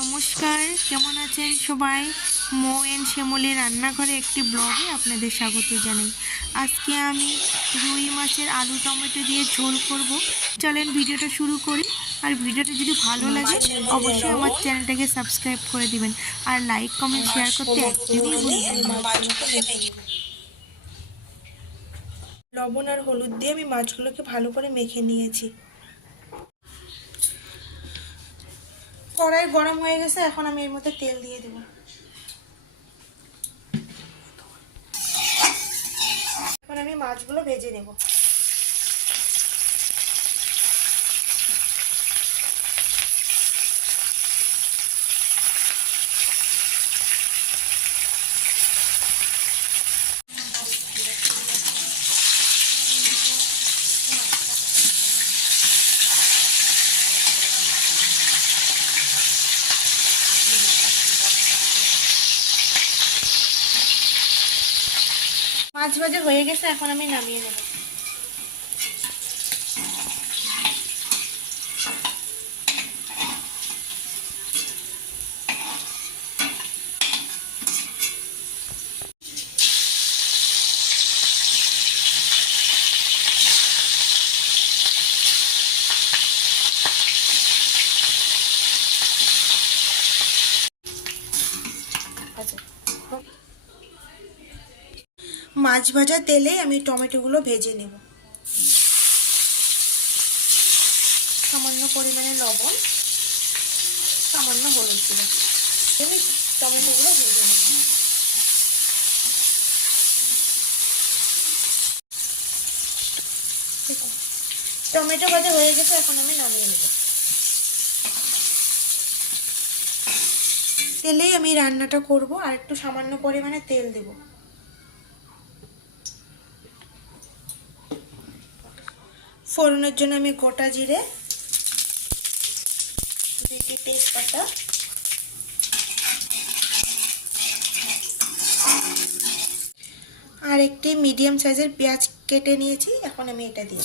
নমস্কার, কেমন আছেন সবাই? মো এন্ড শ্যামলী রান্নাঘরে একটি ব্লগে আপনাদের স্বাগত জানাই। আজকে আমি রুই মাছের আলু টমেটো দিয়ে ঝোল করব। চলেন ভিডিওটা শুরু করি। আর ভিডিওটা যদি ভালো লাগে অবশ্যই আমার চ্যানেলটাকে সাবস্ক্রাইব করে দিবেন আর লাইক কমেন্ট শেয়ার করতে একদমই ভুলবেন না। লবণ আর হলুদ দিয়ে আমি মাছগুলোকে ভালো করে মেখে নিয়েছি। কড়াই গরম হয়ে গেছে, এখন আমি এর মধ্যে তেল দিয়ে দেব। এখন আমি মাছগুলো ভেজে নেব। মাছ ভাজা হয়ে গেছে, এখন আমি নামিয়ে নেব। মাছ ভাজা তেলে আমি টমেটোগুলো ভেজে নেব। সামান্য পরিমাণে লবণ, সামান্য হলুদ দিয়ে আমি টমেটোগুলো ভেজে নেব। টমেটো ভাজা হয়ে গেছে, এখন আমি নামিয়ে নেব। তেলেই আমি রান্নাটা করব আর একটু সামান্য পরিমাণে তেল দেব। ফোড়নের জন্য আমি গোটা জিরে, দুইটি তেজপাতা, আর একটি মিডিয়াম সাইজের পেঁয়াজ কেটে নিয়েছি, এখন আমি এটা দিয়ে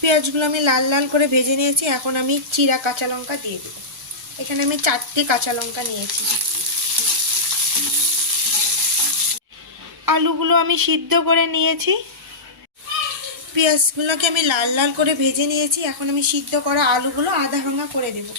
পেঁয়াজগুলো আমি লাল লাল করে ভেজে নিয়েছি। এখন আমি চিরা কাঁচা লঙ্কা দিয়ে দেব। এখানে আমি 4টি কাঁচা লঙ্কা নিয়েছি। আলুগুলো আমি সিদ্ধ করে নিয়েছি। পেঁয়াজগুলোকে আমি লাল লাল করে ভেজে নিয়েছি। এখন আমি সিদ্ধ করা আলুগুলো আধা ভাঙা করে দেব।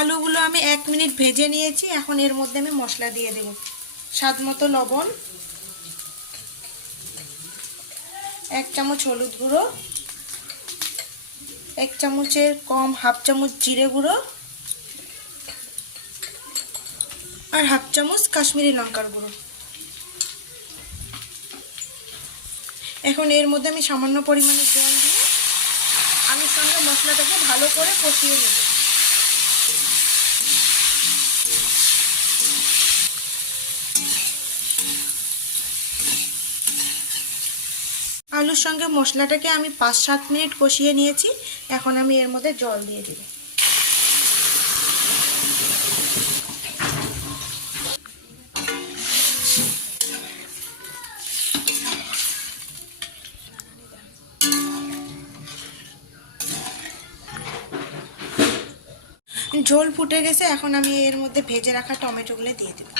আলুগুলো আমি 1 মিনিট ভেজে নিয়েছি। এখন এর মধ্যে আমি মশলা দিয়ে দেব। স্বাদ মতো লবণ, 1 চামচ হলুদ গুঁড়ো, 1 চামচের কম হাফ চামচ জিরে গুঁড়ো, আর হাফ চামচ কাশ্মীরি লঙ্কার গুঁড়ো। এখন এর মধ্যে আমি সামান্য পরিমাণে জল দিয়ে আলুর সঙ্গে মশলাটাকে ভালো করে কষিয়ে নেব। আলুর সঙ্গে মশলাটাকে আমি 5-7 মিনিট কষিয়ে নিয়েছি। এখন আমি এর মধ্যে জল দিয়ে দেব। ঝোল ফুটে গেছে, এখন আমি এর মধ্যে ভেজে রাখা টমেটোগুলো দিয়ে দেব।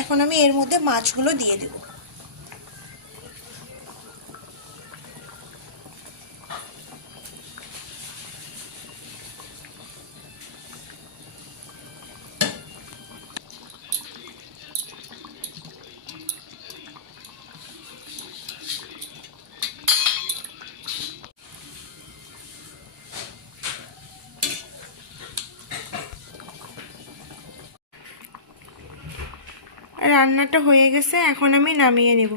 এখন আমি এর মধ্যে মাছগুলো দিয়ে দেব। রান্নাটা হয়ে গেছে, এখন আমি নামিয়ে নেব।